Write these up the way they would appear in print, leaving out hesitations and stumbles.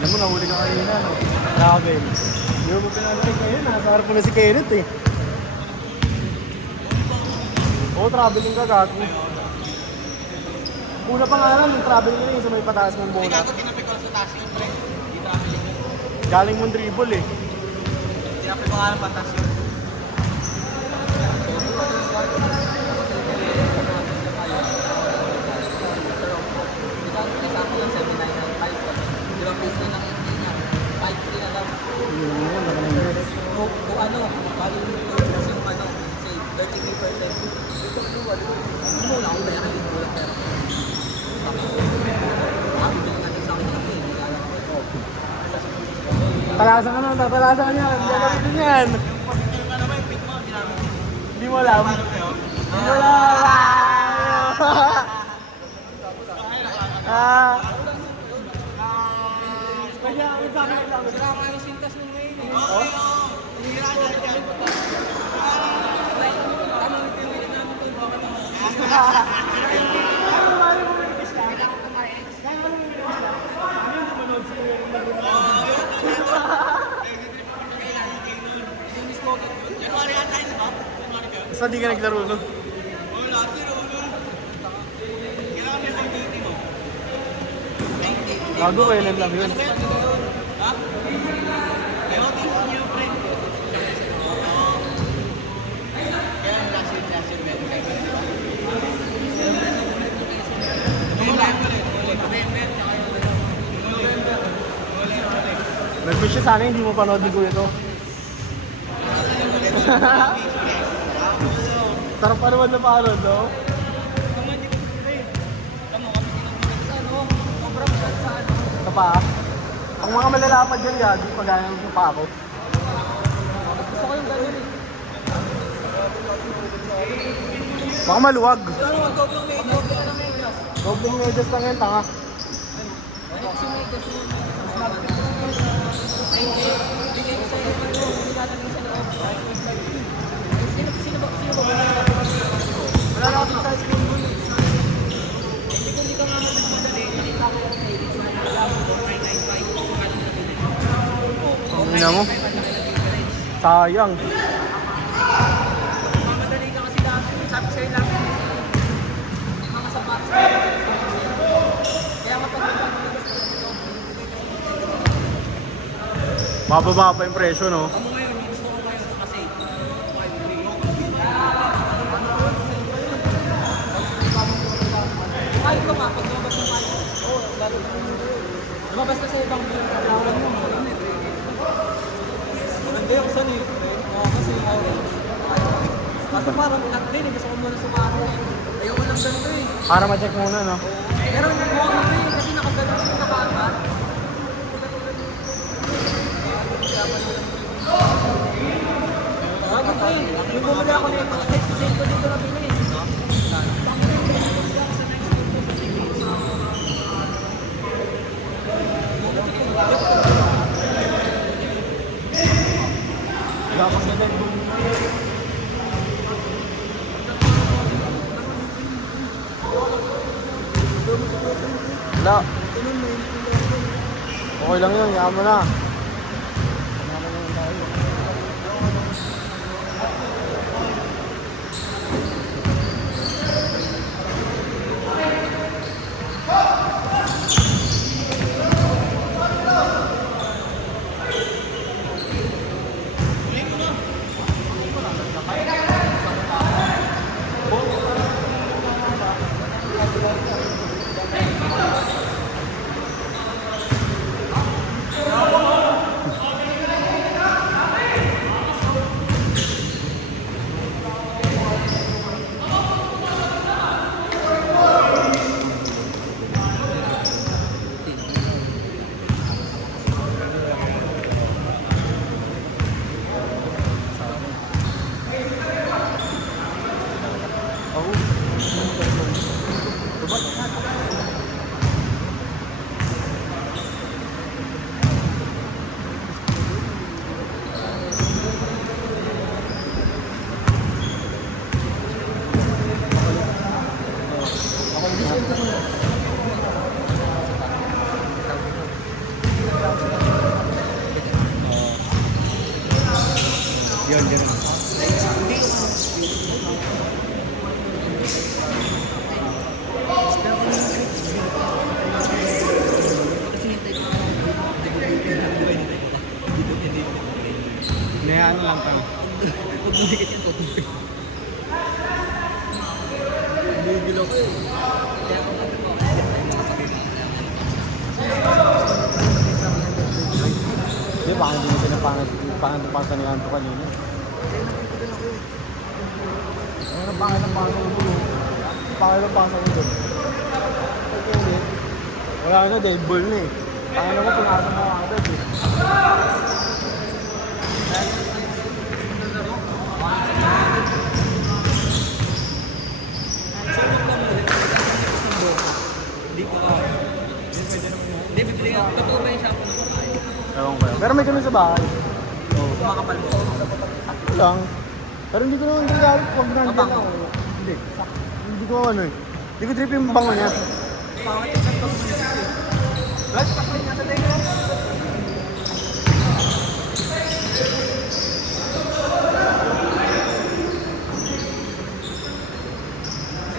Alam mo, nahuli ka kanina, no? Travel. Hindi mo pinansin ngayon, nasa harap mo na si Kenneth, eh. Oo, traveling ka, gago. Una pa nga lang, yung traveling na yun sa may pataas mong bola. Ay, gago, tinapik ko sa taas yun, pre. Hindi traveling yun. Galing mong dribble, eh. Tinapik ko nga ng patas yun. Kung ano, bali yung ano, say 33%. Dito ko ano wala akong bayaran, hindi ko wala pera. Bibili natin sa akin ng Talasan ka naman, tatalasan ka niya. Hindi ka naman yan. yung ano ba, yung pick mo, Hindi mo alam. Hindi mo alam. Kaya ako sa akin lang. sira ka yung sintas mo ngayon eh. Oh? Hira ka dyan. Ano yung tinawin namin ito? Bakit naman? Ano mali mo may kiss ka? Kailangan ko kumain. Kaya mo may kiss ka? Ano yung manood sa iyo yung Yung mismo, January at 9, ba? January ka? basta di ka naglaro, no? Oo, lahat yun, oo. Kailangan niya sa duty mo. Bago kayo lang yun. Ano kaya? Ha? Kaya ako tingin niyo, friend. Kaya last year, Nag-wish siya sana hindi mo panood ni Kuya to. Sarap pa naman na paano, no? Ito pa, ang mga malalapad dyan, gagi, pagaya ng pa ako. Gusto ko yung ganyan eh. Baka maluwag. Ano, doble ka ng medyas. Dobling medyas lang yan, tanga. Next yung medyas mo. Ay, bigay ko sa'yo yung ano, hindi natin sa loob. Sino ba? Wala na kasi sa screen mo. Hindi ka nga nagmadali, nakita ko yung savings na nalabo ko, 995. Ang ina mo. Sayang. Mamadali ka kasi dati, sabi sa'yo lang, mga sapatos. Kaya mapagpapag Mababa pa yung presyo, no? Amo ngayon, yung gusto ko ngayon kasi kahit ko nga, pag lumabas ng kahit lumabas ka sa ibang bilang mo, maganda yung saan eh. Kasi kaso parang din, gusto ko muna sumaro eh. Ayoko lang ganito eh. Para ma-check muna, no? Pero mukhang ano eh, kasi nakagano siya na bata. Yung bumili ako nito, save ko dito na bili. Dapat na din. Wala. Okay lang yun, yaman mo na. Yun, ganun. May ano lang tayo. Bibilo ko eh. Hindi, baka hindi natin pangat ni Anto kanina. Ano pangit ang pasok mo doon? Pangit ang pasok mo doon? Hindi. Wala na, dead ball na eh. Pangit naman, pinasok mo agad eh. Hindi ko ka. Hindi, bibili ako. Totoo ba yung shampoo na kumain? Ewan ko yan. Pero may ganun sa bahay. Oo. Kumakapal mo. Ako lang. Pero hindi ko naman ginagamit pag nandiyan Mabango? ako. Hindi. Hindi ko ano eh. Hindi ko trip yung bango niya. Pangit yung shampoo mo. Brad, paklay nga sa tayo.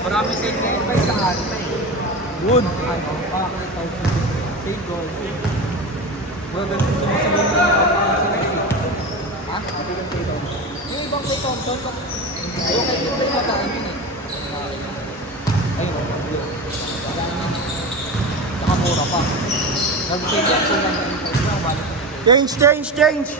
Marami sa inyo pa yung lahat. Good. Ano, pakakita ko. Save goal. Bro, ganun sumasagot na sila eh. Ha? Yung ibang kay Thompson, ayaw kayo yung magaan yun eh. Ayun, ayun. Nakamura pa. Nag-save yan, so lang balik. Change!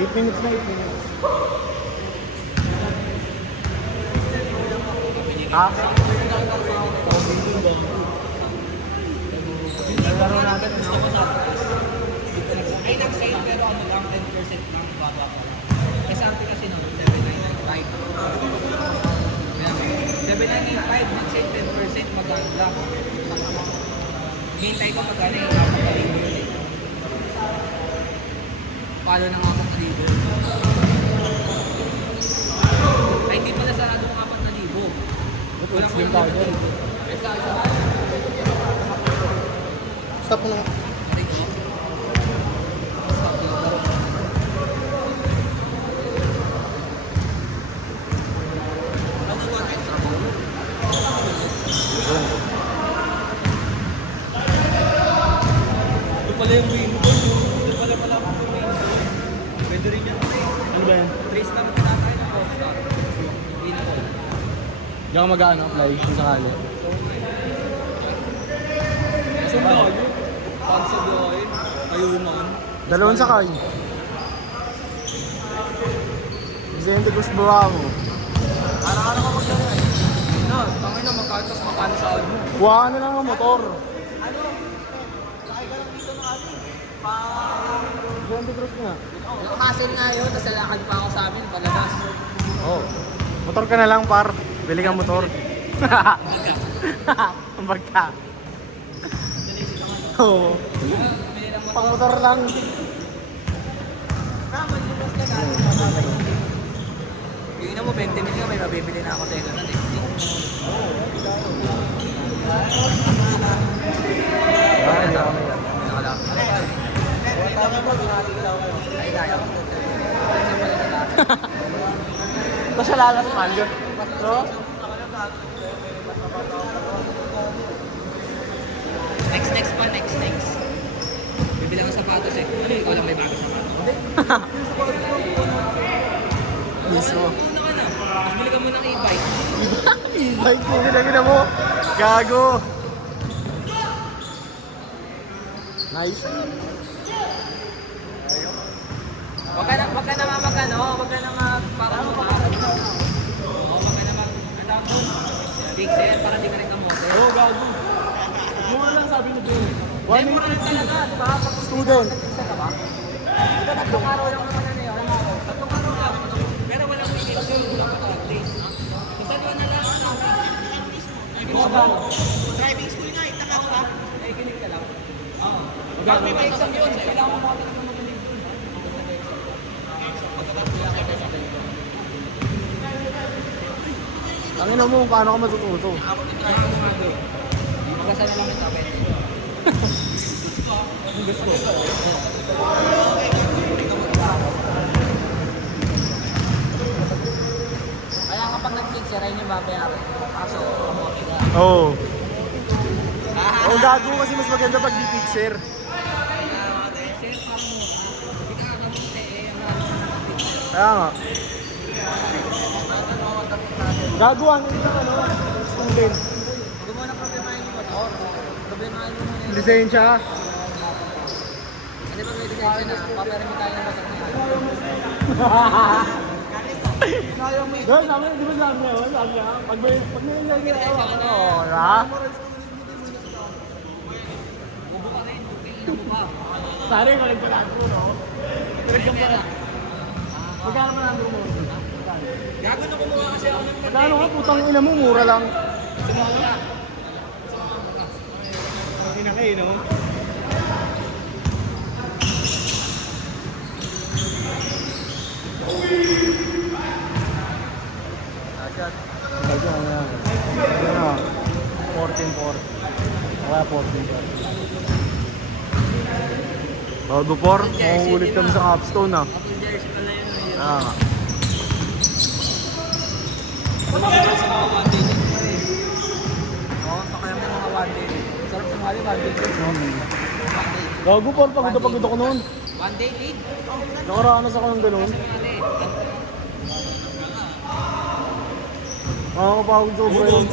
8 minutes na, 8 minutes. Ha? Laro natin. Ay, nag-sale pero ano lang, 10% lang baba pa. Kasi ang kasi nung 7.995. Kaya 7.995, nag-sale 10% magkano lang. Hintay ko magkano yung kapatalibo yun eh. Paano na nga kapatalibo? Ay, hindi pala sarado ng 4,000. Walang slim tayo doon. Isa. Stop mo na. Aray ko. Ano ba ang extra mo? Ito pala yung wing ko. Ito pala akong wing ko. Pwede rin yan. Ano ba yan? Trace lang na tayo ng costa. Wing ko. Diyan ka mag-ano, apply kung sakali. Saan ba yun? Pansag oil. Ayun naman. Dalawang sakay. Vicente Cruz Buwango. Araw-araw ka magdala eh. No, tangin na magkatas makano sa mo. Kuha ka na lang ang motor. Ano? Sakay ka lang dito ng atin. Vicente Cruz nga. Nakamasel nga yun, tapos lalakad pa ako sa amin, palabas. Oh. Motor ka na lang, par. Bili kang motor. Ang bagka. Oo. Pang motor lang. Yung ina mo, 20 minutes may mabibili na ako second hand eh. Ay, kaya ko. Ito siya lalas man. No? Next pa, next. Bibili ako sapatos eh. Ano ikaw lang may bagong sapatos? Mismo. Una ka na. Mas bili ka mo ng e-bike. E-bike mo, ginagina mo. Gago. Nice. Wag ka na nga wag ka na nga parang makakarap. Oo, wag ka na mag, ang tawag doon? Fixer, para di ka rin kamote. Oo, gago. Yung nga lang sabi ni Jay. Hindi mo rin talaga, di ba? Pag Student. fixer ka ba? Di ba, 3 araw lang naman na yun? 3 araw lang. Pero walang weekend yun, wala ka na days. Isa doon na lang, driving school nga, itaka ka. Ay, kinig ka lang. Oo. Pag may exam yun, kailangan mo makapit ng magaling doon. Tangina mo, paano ka matututo? Ako dito na ako mga doon. Magkasama lang yung tapet. Ang gusto. Kaya kapag nag-fixer, ayun yung babayaran. Kaso, kamote ka. Oo. Oh, gago kasi mas maganda pag di-fixer. Kaya nga. Gagawa nito ng ano, student. Huwag mo na problemahin yung motor. Problemahin mo muna yung... Lisensya. Kasi pag may lisensya na, papermi tayo ng motor niya. Doon, sabi, di ba sabi niya, sabi niya, pag may lisensya na, oo, ha? Bubo ka rin, tingin mo pa. Sari, maligpalaan ko, no? Talagang pala. Magkano pa nandun mo? Gago na kumuha kasi ako ng Magkano ka, putang ina mo, mura lang. sumama ka. Hindi na kayo, no? Shot. Medyo ano yan. Ano? 14-4. Kaya 14-4. Bago 4, mahuhulit kami sa capstone ah. Kapag jersey pala yun. Ah. Sa mga one day din pa rin. Oo, sa kaya mga one day din. Sarap sumali, one day din. One day. Gago 4, pagod ako noon. One day league? Nakaranas ako ng ganun. Nakakapagod sobra yun.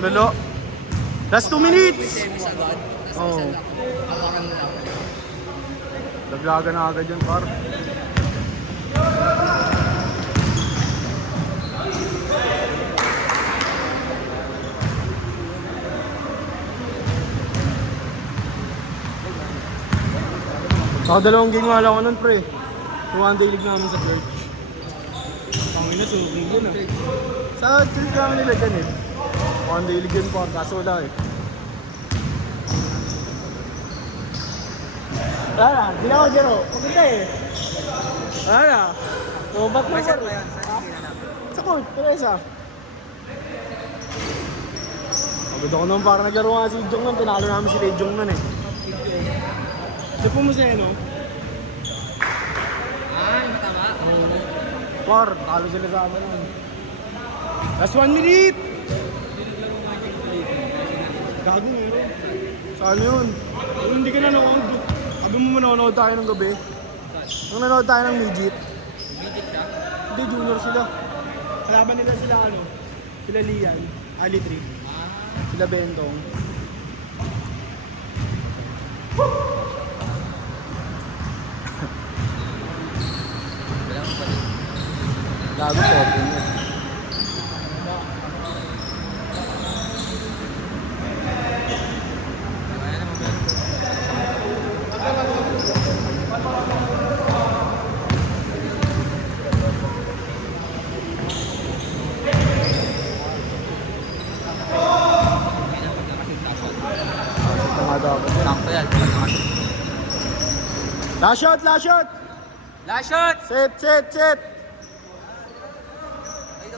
Lalo. Last 2 minutes! Semis agad. Oo. Apakan mo lang. Laglaga na agad yun, par. Dalawang game nga lang ako nun, pre. One day league namin sa church. Pangin na, suking yun ah. Sa church namin nila dyan eh. One day league yun po, kaso wala eh. Wala, di na ako dyan oh. Maganda eh. Wala. So, ba't mo Saan ba? ba yan? Saan hindi na? Sa court, Teresa. Pagod ako naman parang naglaro nga si Jong nun. Tinalo namin si Lejong nun eh. Di po mo siya, no? Ah, yung matama. Par, talo sila sa amin nun. Last 1 minute! Gago meron. Saan yun? Kung hindi ka nanood, sabi mo manonood tayo ng gabi. Nung nanood tayo ng midget. Midget siya. Hindi, junior sila. Kalaban nila sila ano? Sila Lian, Ali 3. Sila Bentong. Wala mo pa rin. Gago po. Kaya naman ba? Sakto yan. Last shot, last shot! Last shot! Set, set, set!